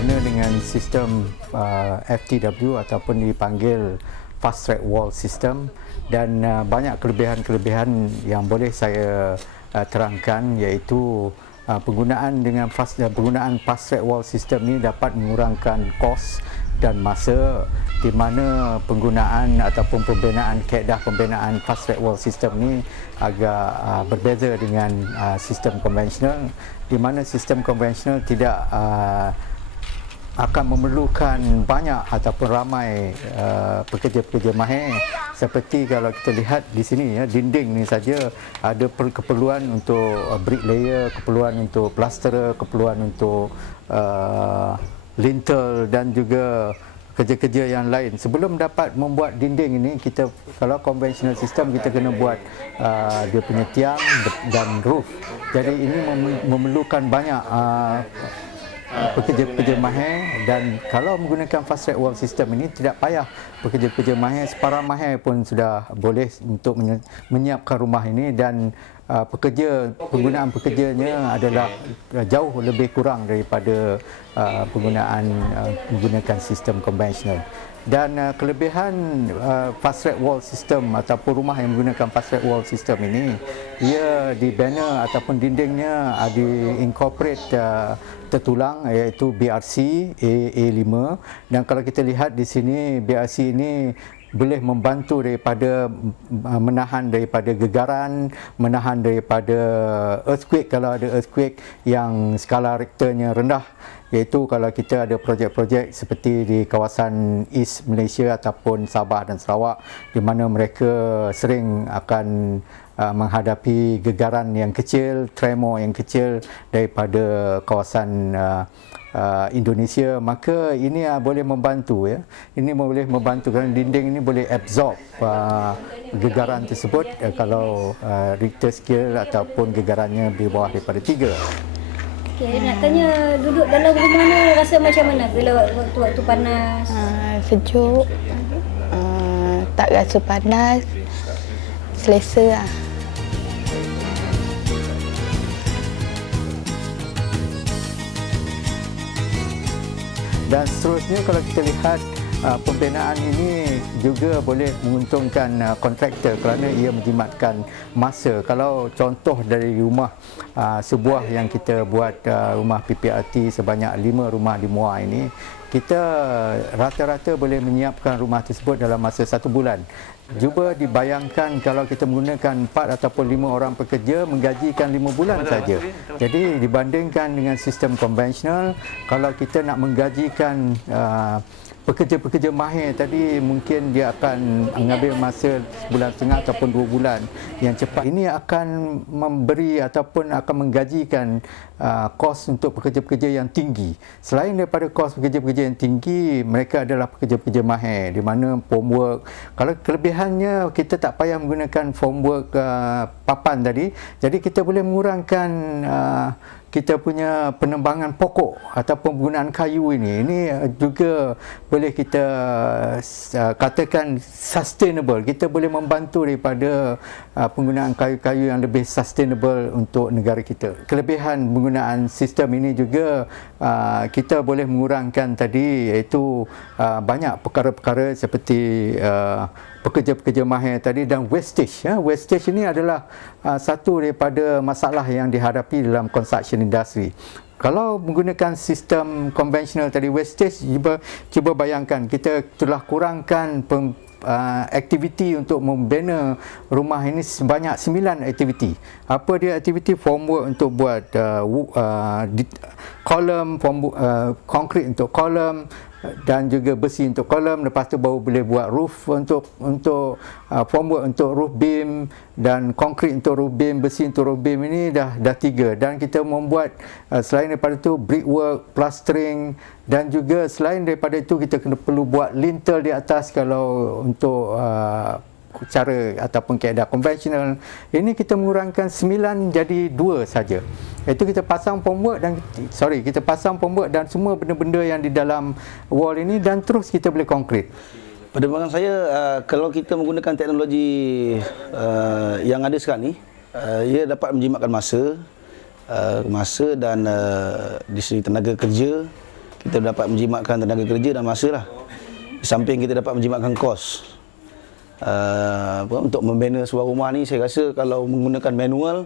dibina dengan sistem FTW ataupun dipanggil fast track wall system, dan banyak kelebihan-kelebihan yang boleh saya terangkan, iaitu penggunaan fast track wall system ni dapat mengurangkan kos dan masa, di mana penggunaan ataupun pembinaan kaedah pembinaan fast track wall system ni agak berbeza dengan sistem konvensional, di mana sistem konvensional tidak akan memerlukan banyak ataupun ramai pekerja-pekerja mahir. Seperti kalau kita lihat di sini, dinding ni saja ada keperluan untuk bricklayer, keperluan untuk plasterer, keperluan untuk lintel dan juga kerja-kerja yang lain. Sebelum dapat membuat dinding ini, kita kalau konvensional sistem kita kena buat dia punya tiang dan roof. Jadi ini memerlukan banyak pekerja-pekerja mahir, dan kalau menggunakan fast track wall system ini tidak payah pekerja-pekerja mahir, separuh mahir pun sudah boleh untuk menyiapkan rumah ini, dan penggunaan pekerjanya adalah jauh lebih kurang daripada menggunakan sistem konvensional. Dan kelebihan fast track wall system ataupun rumah yang menggunakan fast track wall system ini, ia dibina ataupun dindingnya incorporate tertulang, iaitu BRC A5, dan kalau kita lihat di sini, BRC ini boleh membantu daripada menahan daripada gegaran, menahan daripada earthquake kalau ada earthquake yang skala Richternya rendah, iaitu kalau kita ada projek-projek seperti di kawasan East Malaysia ataupun Sabah dan Sarawak, di mana mereka sering akan menghadapi gegaran yang kecil, tremor yang kecil daripada kawasan Indonesia, maka ini boleh membantu, ya. Ini boleh membantu kerana dinding ini boleh absorb gegaran tersebut kalau Richter scale ataupun gegarannya di bawah daripada 3. Okay, nak tanya, duduk dalam rumah ni rasa macam mana bila waktu-waktu panas? Sejuk, tak rasa panas, selesa lah. Dan seterusnya, kalau kita lihat pembinaan ini juga boleh menguntungkan kontraktor kerana ia menjimatkan masa. Kalau contoh dari rumah sebuah yang kita buat, rumah PPRT sebanyak 5 rumah di Muar ini, kita rata-rata boleh menyiapkan rumah tersebut dalam masa 1 bulan. Cuba dibayangkan kalau kita menggunakan 4 ataupun 5 orang pekerja, menggajikan 5 bulan saja. Jadi dibandingkan dengan sistem konvensional, kalau kita nak menggajikan pekerja-pekerja mahir tadi, mungkin dia akan mengambil masa 1,5 bulan ataupun 2 bulan yang cepat. Ini akan memberi ataupun akan menggajikan kos untuk pekerja-pekerja yang tinggi. Selain daripada kos pekerja-pekerja yang tinggi, mereka adalah pekerja-pekerja mahir, di mana formwork, kalau kelebihannya kita tak payah menggunakan formwork papan tadi, jadi kita boleh mengurangkan kita punya penembangan pokok ataupun penggunaan kayu ini juga boleh kita katakan sustainable. Kita boleh membantu daripada penggunaan kayu-kayu yang lebih sustainable untuk negara kita. Kelebihan penggunaan sistem ini juga kita boleh mengurangkan tadi, iaitu banyak perkara-perkara seperti pekerja-pekerja mahir tadi, dan wastage. Wastage ini adalah satu daripada masalah yang dihadapi dalam construction industry. Kalau menggunakan sistem konvensional tadi, wastage, cuba bayangkan kita telah kurangkan aktiviti untuk membina rumah ini sebanyak 9 aktiviti. Apa dia aktiviti? Formwork untuk buat kolom, konkrit untuk kolom, dan juga besi untuk kolom. Lepas tu baru boleh buat roof untuk formwork untuk roof beam, dan konkrit untuk roof beam, besi untuk roof beam. Ini dah 3, dan kita membuat selain daripada itu brickwork, plastering, dan juga selain daripada itu kita perlu buat lintel di atas kalau untuk cara ataupun kaedah konvensional. Ini kita mengurangkan 9 jadi 2 saja. Itu kita pasang formwork dan semua benda-benda yang di dalam wall ini, dan terus kita boleh konkrit. Pada pandangan saya, kalau kita menggunakan teknologi yang ada sekarang ni, ia dapat menjimatkan masa dan di segi tenaga kerja, kita dapat menjimatkan tenaga kerja dan masa lah. Di samping kita dapat menjimatkan kos. Untuk membina sebuah rumah ni, saya rasa kalau menggunakan manual,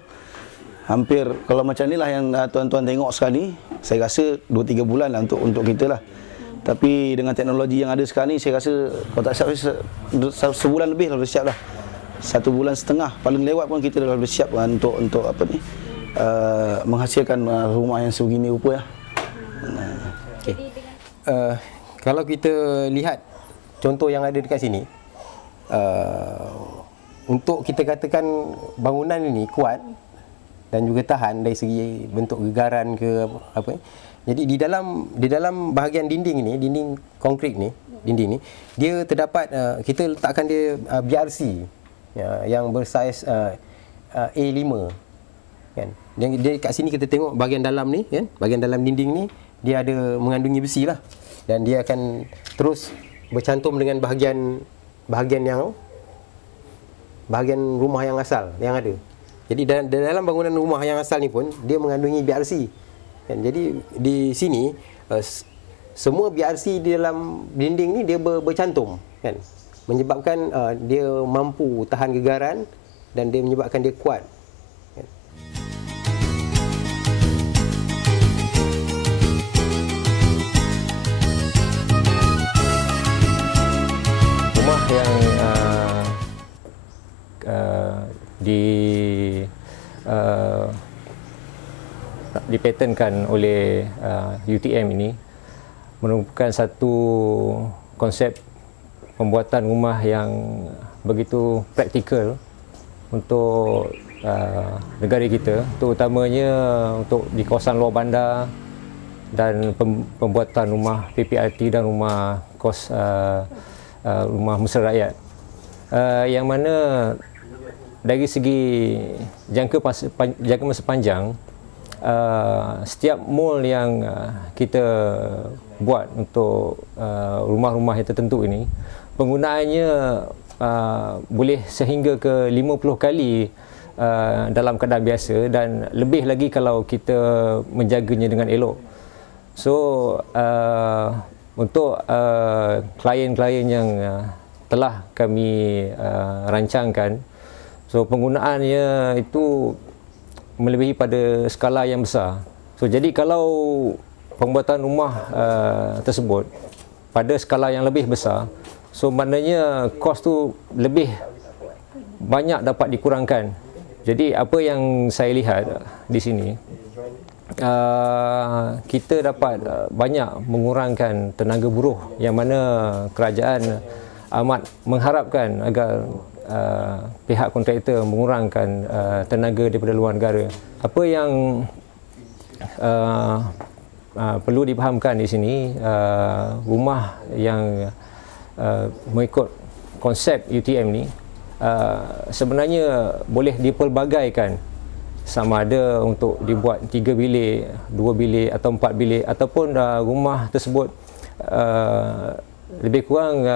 hampir kalau macam ni lah yang tuan-tuan tengok sekali, saya rasa 2-3 bulan lah untuk kita lah. Tapi dengan teknologi yang ada sekarang ni, saya rasa kalau tak siap, sebulan lebih dah siap lah. 1 bulan setengah paling lewat pun kita dah siap untuk apa ni, menghasilkan rumah yang sebegini rupa lah. Okay. Kalau kita lihat contoh yang ada dekat sini, untuk kita katakan bangunan ini kuat dan juga tahan dari segi bentuk gegaran ke apa. Jadi di dalam bahagian dinding ini, dinding konkrit ni, dinding ni, dia terdapat kita letakkan dia BRC yang bersaiz A5 kan. Dia kat sini kita tengok bahagian dalam ni kan, bahagian dalam dinding ni dia ada mengandungi besi lah, dan dia akan terus bercantum dengan bahagian rumah yang asal yang ada. Jadi dalam bangunan rumah yang asal ni pun dia mengandungi BRC kan. Jadi di sini semua BRC di dalam dinding ni dia bercantum kan, menyebabkan dia mampu tahan gegaran dan dia menyebabkan dia kuat kan. Rumah yang dipatenkan oleh UTM ini merupakan satu konsep pembuatan rumah yang begitu praktikal untuk negara kita, terutamanya untuk di kawasan luar bandar dan pembuatan rumah PPRT dan rumah kos rumah mesra rakyat, yang mana dari segi jangka masa panjang, setiap mall yang kita buat untuk rumah-rumah yang tertentu ini, penggunaannya boleh sehingga ke 50 kali dalam keadaan biasa, dan lebih lagi kalau kita menjaganya dengan elok. So untuk klien-klien yang telah kami rancangkan, so penggunaannya itu melebihi pada skala yang besar. So jadi kalau pembuatan rumah tersebut pada skala yang lebih besar, so maknanya kos tu lebih banyak dapat dikurangkan. Jadi apa yang saya lihat di sini, kita dapat banyak mengurangkan tenaga buruh, yang mana kerajaan amat mengharapkan agar pihak kontraktor mengurangkan tenaga daripada luar negara. Apa yang perlu dipahamkan di sini, rumah yang mengikut konsep UTM ni sebenarnya boleh dipelbagaikan, sama ada untuk dibuat 3 bilik, 2 bilik atau 4 bilik, ataupun rumah tersebut lebih kurang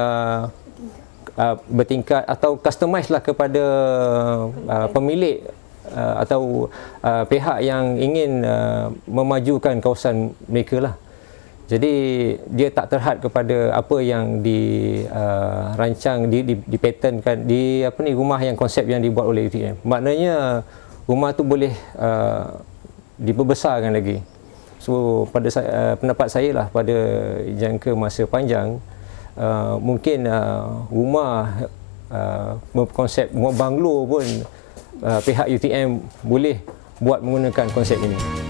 bertingkat atau customize lah kepada pemilik atau pihak yang ingin memajukan kawasan mereka lah. Jadi dia tak terhad kepada apa yang dirancang, dipatenkan di rumah yang konsep yang dibuat oleh UTM. Maknanya rumah tu boleh diperbesarkan lagi. So pada pendapat saya lah, pada jangka masa panjang, mungkin rumah konsep rumah banglo pun pihak UTM boleh buat menggunakan konsep ini.